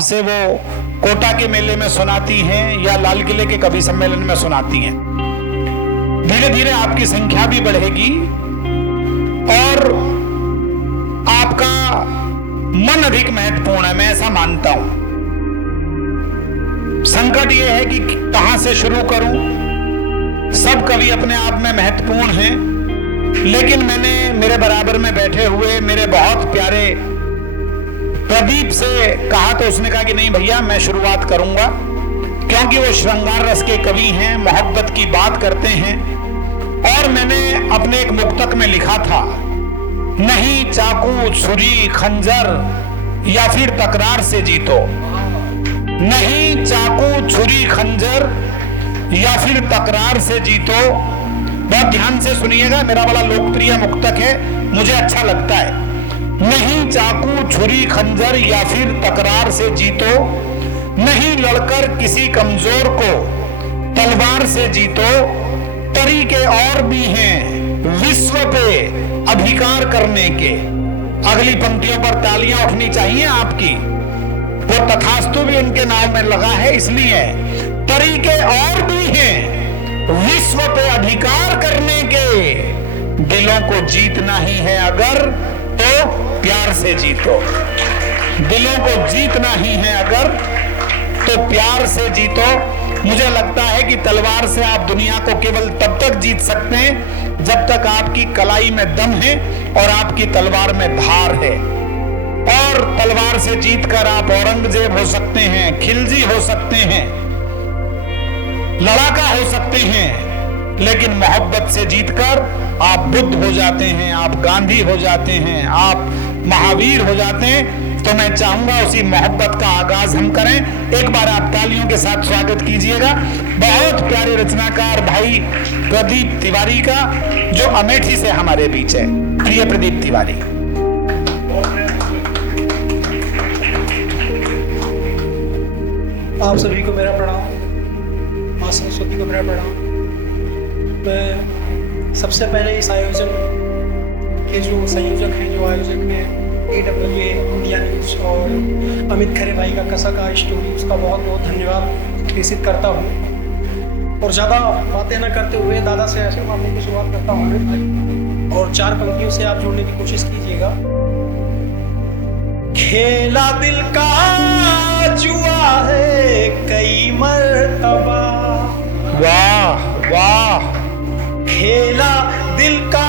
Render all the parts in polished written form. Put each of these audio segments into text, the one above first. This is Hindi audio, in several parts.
भाव से वो कोटा के मेले में सुनाती हैं या लाल किले के कवि सम्मेलन में सुनाती हैं। धीरे धीरे आपकी संख्या भी बढ़ेगी और आपका मन अधिक महत्वपूर्ण है, मैं ऐसा मानता हूं। संकट यह है कि कहां से शुरू करूं। सब कवि अपने आप में महत्वपूर्ण हैं, लेकिन मैंने मेरे बराबर में बैठे हुए मेरे बहुत प्यारे प्रदीप से कहा तो उसने कहा कि नहीं भैया मैं शुरुआत करूंगा, क्योंकि वो श्रृंगार रस के कवि हैं, मोहब्बत की बात करते हैं। और मैंने अपने एक मुक्तक में लिखा था, नहीं चाकू छुरी खंजर या फिर तकरार से जीतो, नहीं चाकू छुरी खंजर या फिर तकरार से जीतो। बहुत ध्यान से सुनिएगा, मेरा बड़ा लोकप्रिय मुक्तक है, मुझे अच्छा लगता है। नहीं चाकू छुरी खंजर या फिर तकरार से जीतो, नहीं लड़कर किसी कमजोर को तलवार से जीतो। तरीके और भी हैं विश्व पे अधिकार करने के। अगली पंक्तियों पर तालियां उठनी चाहिए आपकी, वो तथास्तु भी इनके नाम में लगा है इसलिए। तरीके और भी हैं विश्व पे अधिकार करने के, दिलों को जीतना ही है अगर तो प्यार से जीतो। दिलों को जीतना ही है अगर तो प्यार से जीतो। मुझे लगता है कि तलवार से आप दुनिया को केवल तब तक जीत सकते हैं जब तक आपकी कलाई में दम है और आपकी तलवार में धार है। और तलवार से जीतकर आप औरंगजेब हो सकते हैं, खिलजी हो सकते हैं, लड़ाका हो सकते हैं, लेकिन मोहब्बत से जीतकर आप बुद्ध हो जाते हैं, आप गांधी हो जाते हैं, आप महावीर हो जाते हैं। तो मैं चाहूंगा उसी मोहब्बत का आगाज हम करें। एक बार आप तालियों के साथ स्वागत कीजिएगा बहुत प्यारे रचनाकार भाई प्रदीप तिवारी का, जो अमेठी से हमारे बीच है। प्रिय प्रदीप तिवारी। आप सभी को मेरा प्रणाम, मां सरस्वती को मेरा प्रणाम। मैं सबसे पहले इस आयोजन के जो संयोजक हैं, जो आयोजक हैं AWA इंडिया न्यूज़ और अमित खरे भाई का कसा का स्टोरी, उसका बहुत बहुत धन्यवाद प्रेषित करता हूँ। और ज़्यादा बातें न करते हुए दादा से ऐसे मामले की शुरुआत करता हूँ अमित भाई, और 4 पंक्तियों से आप जोड़ने की कोशिश कीजिएगा। खेला दिल का जुआ है कई मर्तबा, वाह वाह। खेला दिल का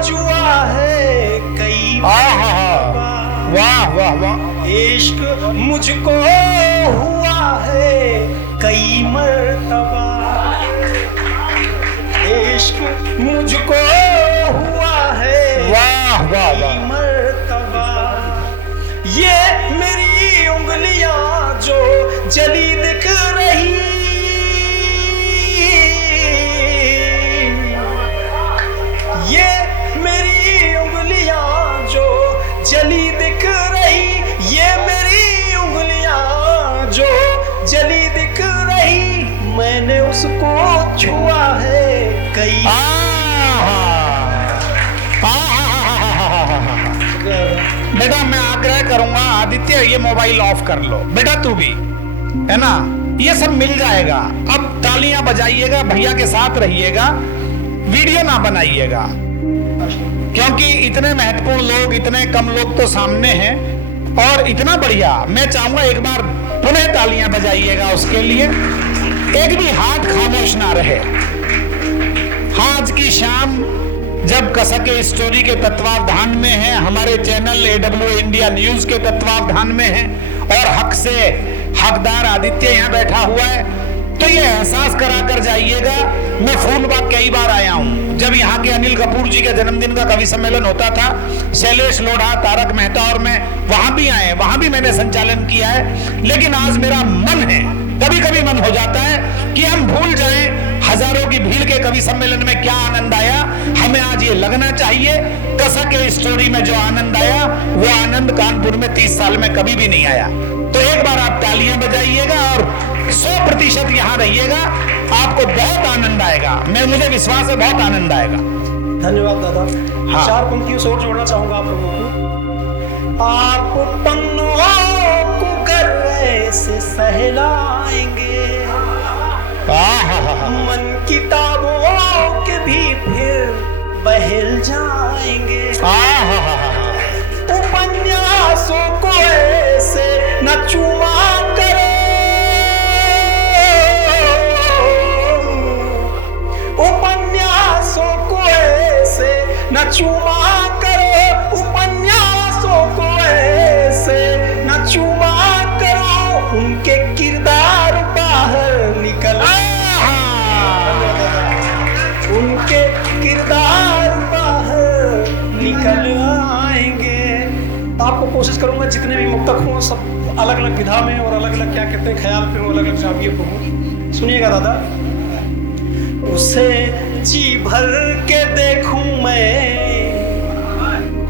जुआ है कई मर्तबा, वाह वाह वाह। इश्क मुझको हुआ है कई मर्तबा, इश्क मुझको हुआ है वाह वाह कई मर्तबा। ये मेरी उंगलियां जो जली दिख रही, ये मेरी उंगलियां जो जली दिख रही, ये मेरी उंगलियां जो जली दिख रही, मैंने उसको छुआ है कई। बेटा मैं आग्रह करूंगा, आदित्य ये मोबाइल ऑफ कर लो बेटा, तू भी है ना, ये सब मिल जाएगा। अब तालियां बजाइएगा, भैया के साथ रहिएगा, वीडियो ना बनाइएगा, क्योंकि इतने महत्वपूर्ण लोग, इतने कम लोग तो सामने हैं। और इतना बढ़िया, मैं चाहूंगा एक बार पुनः तालियां बजाइएगा उसके लिए, एक भी हाथ खामोश ना रहे। आज की शाम जब कसक स्टोरी के तत्वावधान में है, हमारे चैनल AWA इंडिया न्यूज के तत्वावधान में है, और हक से हकदार आदित्य यहाँ बैठा हुआ है, तो ये एहसास करा कर जाइएगा। मैं फूलबाग कई बार आया हूँ, जब यहाँ के अनिल कपूर जी के जन्मदिन का कवि सम्मेलन होता था, शैलेश लोढ़ा, तारक मेहता और मैं वहां भी आए, वहां भी मैंने संचालन किया है। लेकिन आज मेरा मन है, कभी कभी मन हो जाता है कि हम भूल जाएं हजारों की भीड़ के कवि सम्मेलन में क्या आनंद आया। हमें आज ये लगना चाहिए कसक के स्टोरी में जो आनंद आया, वो आनंद कानपुर में 30 साल में कभी भी नहीं आया। तो एक बार आप तालियां बजाइएगा और 100% यहाँ रहिएगा, आपको बहुत आनंद आएगा। मुझे विश्वास है बहुत आनंद आएगा। धन्यवाद दादा। हाँ। 4 पंक्तियों से और जोड़ना चाहूंगा आप लोगों को। आप पन्नों को कर आएंगे। आहा, उपन्यासों को ऐसे न चूमा करो, उपन्यासों को ऐसे न चूमा करो, उपन्यासों को ऐसे न चूमा करो, उनके किरदार बाहर निकल, उनके किरदार बाहर निकल आएंगे। आपको कोशिश करूंगा जितने भी मुक्तक हों सब अलग अलग विधा में और अलग अलग क्या कहते हैं ख्याल पे हो, अलग अलग जाविये पे हो। सुनिएगा दादा। उसे जी भर के देखूं मैं,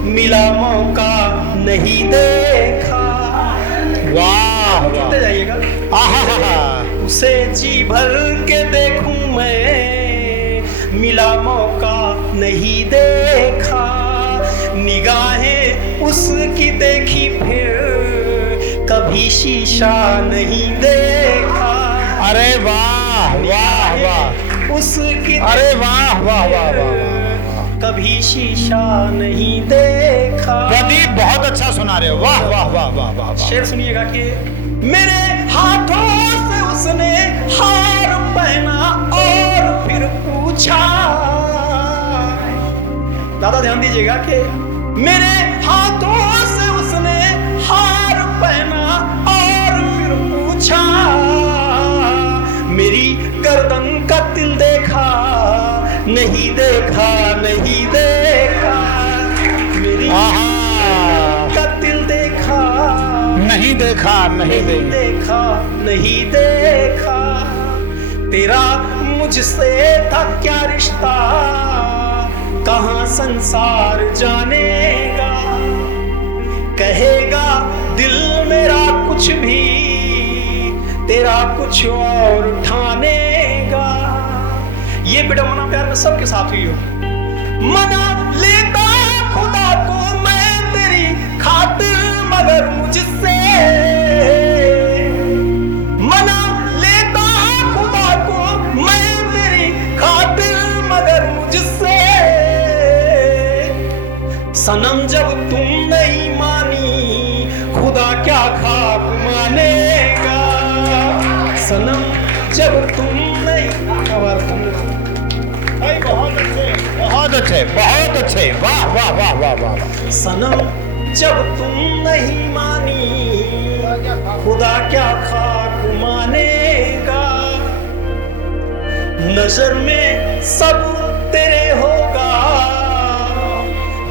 मिला मौका नहीं देखा। वाह सुनते जाइएगा। उसे जी भर के देखूं मैं, मिला मौका नहीं देखा। निगाहें उसकी देखी फिर कभी शीशा नहीं देखा। अरे वाह वाह वाह, उसकी अरे वाह वाह वाह वाह, कभी शीशा नहीं देखा। प्रदीप बहुत अच्छा सुना रहे हो, वाह वाह वाह वाह वाह। शेर सुनिएगा कि मेरे हाथों से उसने हार पहना और फिर पूछा। दादा ध्यान दीजिएगा कि मेरे हाथों से उसने हार पहना और फिर पूछा, मेरी गर्दन का तिल देखा नहीं देखा नहीं देखा, मेरी का तिल देखा नहीं देखा नहीं देखा नहीं देखा। तेरा मुझसे था क्या रिश्ता, कहां संसार जानेगा। कहेगा दिल मेरा कुछ भी, तेरा कुछ और ठानेगा। ये बेटा मना प्यार में सबके साथ हुई हो। मना लेता खुदा को मैं तेरी खातिर, मगर मुझसे मना लेता खुदा को मैं तेरी खातिर, मगर मुझसे। सनम जब तुम नहीं मानी, खुदा क्या खाक मानेगा। सनम जब तुम नहीं, बहुत अच्छे बहुत अच्छे बहुत अच्छे, वाह वाह वाह वाह वाह। सनम जब तुम नहीं मानी, खुदा क्या खाक मानेगा। नजर में सब तेरे होगा,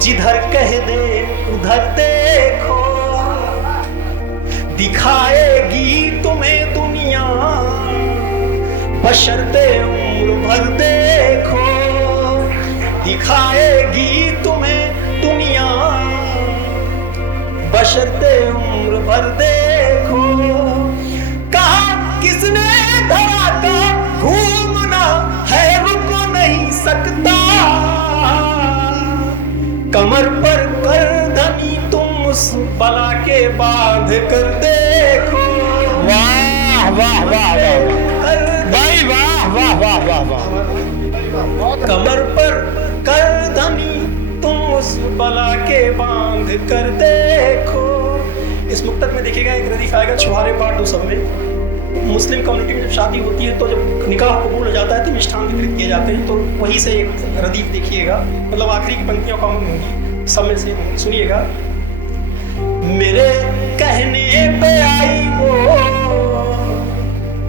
जिधर कह दे उधर देखो। दिखाएगी तुम्हें दुनिया, बशर्ते उम्र भर देखो। दिखाएगी तुम्हें दुनिया, बशर्ते उम्र भर देखो। कहा किसने धरा का घूमना है, रुक नहीं सकता। कमर पर कर धनी तुम उस बला के बांध कर देखो। वाह वाह वाह भाई, वाह वाह वाह वाह वाह। कमर पर कर धनी तुम उस बला के बांध कर देखो। इस मुक्तक में देखिएगा एक रदीफ आएगा, छुहारे पाठ दो सब में। मुस्लिम कम्युनिटी में जब शादी होती है तो जब निकाह कबूल हो जाता है तो मिष्ठान वितरित किए जाते हैं, तो वहीं से एक रदीफ देखिएगा, मतलब आखिरी की पंक्तियां कॉमन होंगी, सब में से होंगी। सुनिएगा। मेरे कहने पे आई वो,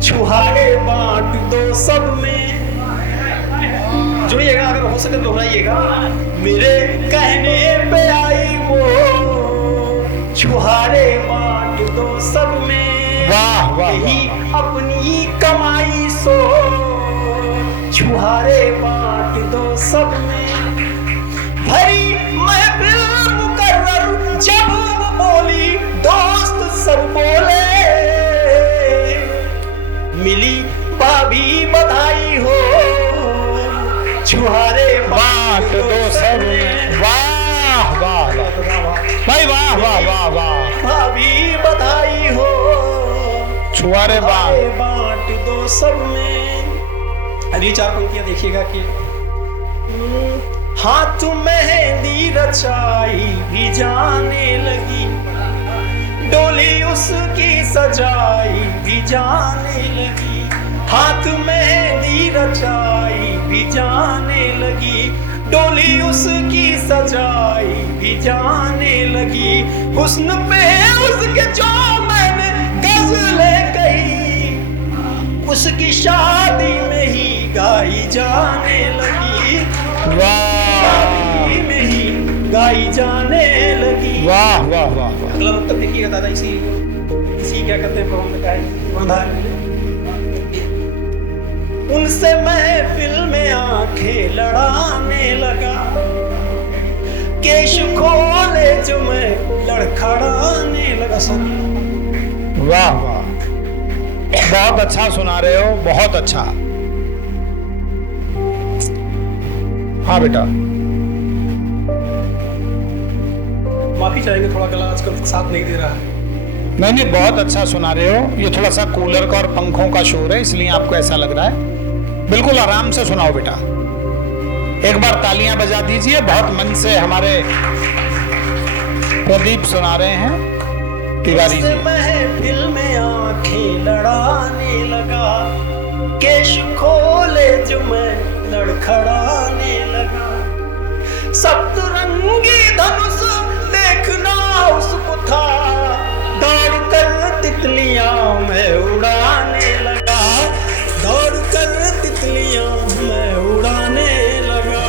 छुहारे बांट दो सब में। जुड़िएगा, अगर हो सके तो दोहराइएगा। मेरे कहने पे आई वो, छुहारे बांट दो सब में। वाह वाह। यही अपनी कमाई सो, छुहारे बांट दो सब में। भरी महफिल मुकर्रर जब वो बोली, दोस्त सब बोले। मिली भाभी बधाई हो, छुहारे बांट दो सब में। वाह वाह भाई, वाह वाह वाह वाह। भाभी बधाई हो, छुहारे बांट दो सब में। अगली चार पंक्तियां देखिएगा कि हाथ मेहंदी रचाई भी जाने लगी, डोली उसकी सजाई भी जाने लगी। हाथ मेहंदी रचाई भी जाने लगी, डोली उसकी सजाई भी जाने लगी। हुस्न पे उसके जो मैंने गज़लें कही, उसकी शादी में ही गाई जाने लगी। वाह में ही गाई जाने लगी। वाह वाह वाह वाह। अगला मतलब देखिएगा दादा, इसी क्या कहते हैं प्रबंध, उनसे महफिल में आंखें लड़ाने लगा, केश खोले जो मैं लड़खड़ाने लगा। वाह वाह, बहुत अच्छा सुना रहे हो, बहुत अच्छा। हाँ बेटा, माफी चाहेंगे, थोड़ा गला आजकल साथ नहीं दे रहा है। नहीं, बहुत अच्छा सुना रहे हो। ये थोड़ा सा कूलर का और पंखों का शोर है, इसलिए आपको ऐसा लग रहा है। बिल्कुल आराम से सुनाओ बेटा। एक बार तालियां बजा दीजिए, बहुत मन से हमारे प्रदीप सुना रहे हैं। तिवारी जी। महफिल में आंखें लड़ाने लगा, केश खोले जो मैं लड़खड़ाने लगा। सप्तरंगी धनुष देखना उसको था, दौड़ कर तितलियां मैं उड़ाने लगा, दौड़ कर तितलियां मैं उड़ाने लगा।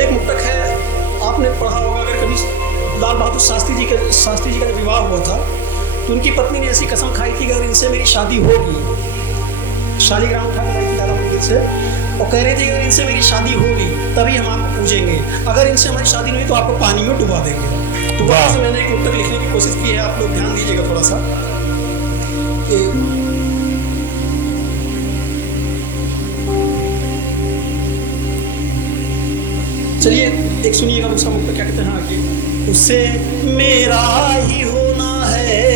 एक मुक्तक है, आपने पढ़ा होगा अगर कभी, लाल बहादुर शास्त्री जी का जब विवाह हुआ था तो उनकी पत्नी ने ऐसी कसम खाई थी कि अगर इनसे मेरी शादी होगी, शालीग्राम उठा कर आई दादा मंदिर से, और कह रही थी अगर इनसे मेरी शादी होगी तभी हम आपको पूजेंगे, अगर इनसे हमारी शादी नहीं तो आपको पानी में डुबा देंगे। तो वहाँ से मैंने एक मुक्तक लिखने की कोशिश की है, आप लोग ध्यान दीजिएगा थोड़ा सा। चलिए एक सुनिएगा दूसरा मुक्तक क्या कहते हैं आगे। उसे मेरा ही होना है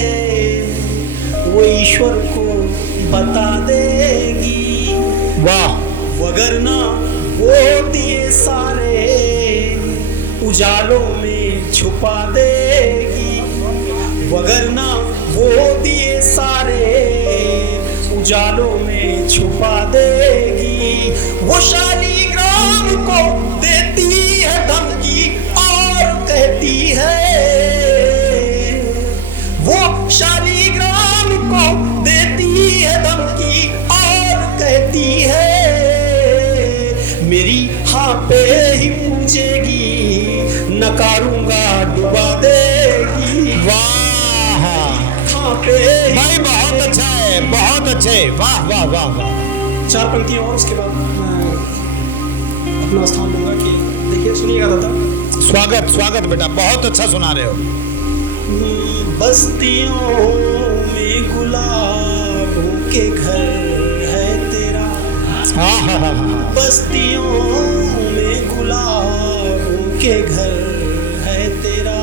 वो ईश्वर को बता देगी, वाह, वगरना वो दिए सारे उजालों में छुपा देगी, वगरना वो दिए सारे उजालों में छुपा देगी। वो शालीग्राम को देती है धमकी और कहती है, वो शालीग्राम को देती है धमकी और कहती है, मेरी हाँ पे ही पूछेगी, नकारूंगा डुबा देगी। वाह, हाँ पे भाई बहुत अच्छा है, बहुत अच्छे, वाह वाह वाह वाह। चार पंक्तियां और उसके बाद मैं अपना स्थान दूंगा कि देखिए सुनिएगा दादा। स्वागत स्वागत बेटा, बहुत अच्छा सुना रहे हो। बस्तियों में गुलाबों के घर है तेरा, हाँ हाँ हाँ हाँ। बस्तियों में गुलाबों के घर है तेरा,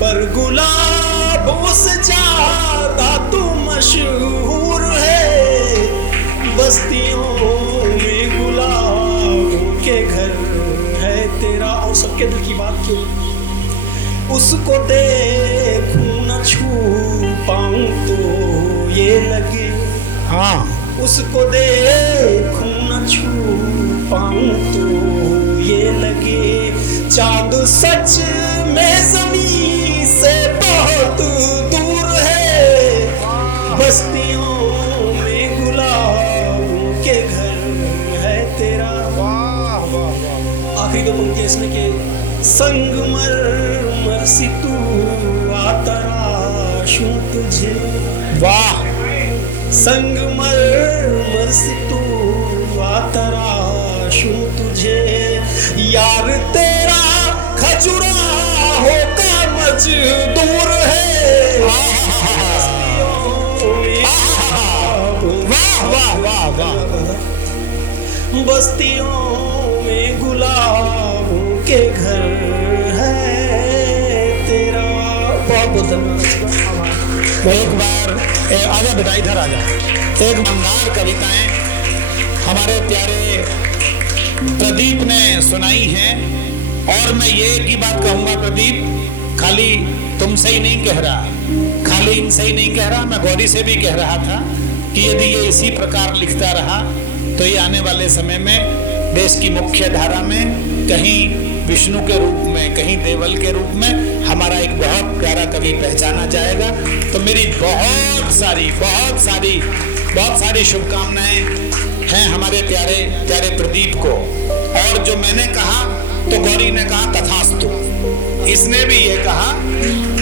पर गुलाबों से ज्यादा तू मशहूर है। बस्तियों में गुलाबों के घर है तेरा, और सबके दिल की बात क्यों, उसको देखूं न छू पाऊं तो ये लगे, हाँ, उसको देखूं न छू पाऊं तो ये लगे, चांद सच में ज़मीन से बहुत दूर है। बस्तियों में गुलाबों के घर है तेरा। वाह वाह वाह। आखिरी दो पंक्तियां इसमें के, संगमरमर सी तू आ तराशूं तुझे, वाह, संगमरमर सी तू आ तराशूं तुझे, यार तेरा खजुराहो का मजदूर है। वाह वाह वाह वाह। बस्तियों में गुलाबों के घर है तेरा। बहुत बहुत धन्यवाद। एक बार आजा बेटा, इधर आजा। एक मंदार कविताएं हमारे प्यारे प्रदीप ने सुनाई हैं। और मैं ये एक ही बात कहूंगा प्रदीप, खाली तुमसे ही नहीं कह रहा, खाली इनसे ही नहीं कह रहा, मैं गौरी से भी कह रहा था कि यदि ये इसी प्रकार लिखता रहा तो ये आने वाले समय में देश की मुख्य धारा में कहीं विष्णु के रूप में, कहीं देवल के रूप में हमारा एक बहुत प्यारा कवि पहचाना जाएगा। तो मेरी बहुत सारी शुभकामनाएं हैं हमारे प्यारे प्यारे प्रदीप को। और जो मैंने कहा तो गौरी ने कहा तथास्तु, इसने भी ये कहा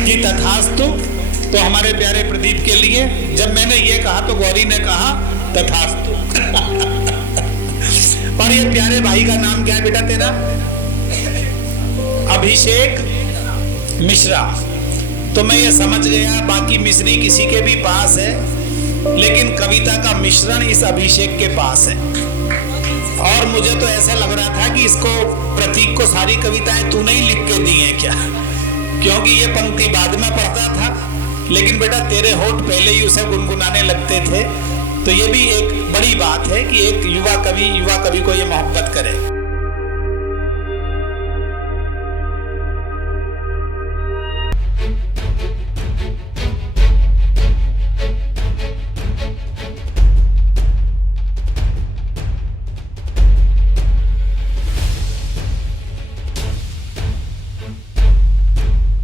कि तथास्तु। तो हमारे प्यारे प्रदीप के लिए जब मैंने ये कहा तो गौरी ने कहा तथास्तु। और ये प्यारे भाई का नाम क्या है बेटा तेरा? अभिषेक मिश्रा। तो मैं ये समझ गया बाकी मिश्री किसी के भी पास है, लेकिन कविता का मिश्रण इस अभिषेक के पास है। और मुझे तो ऐसा लग रहा था कि इसको, प्रतीक को सारी कविताएं तूने ही लिख के दी हैं क्या, क्योंकि ये पंक्ति बाद में पढ़ता था, लेकिन बेटा तेरे होठ पहले ही उसे गुनगुनाने लगते थे। तो ये भी एक बड़ी बात है कि एक युवा कवि को ये मोहब्बत करे।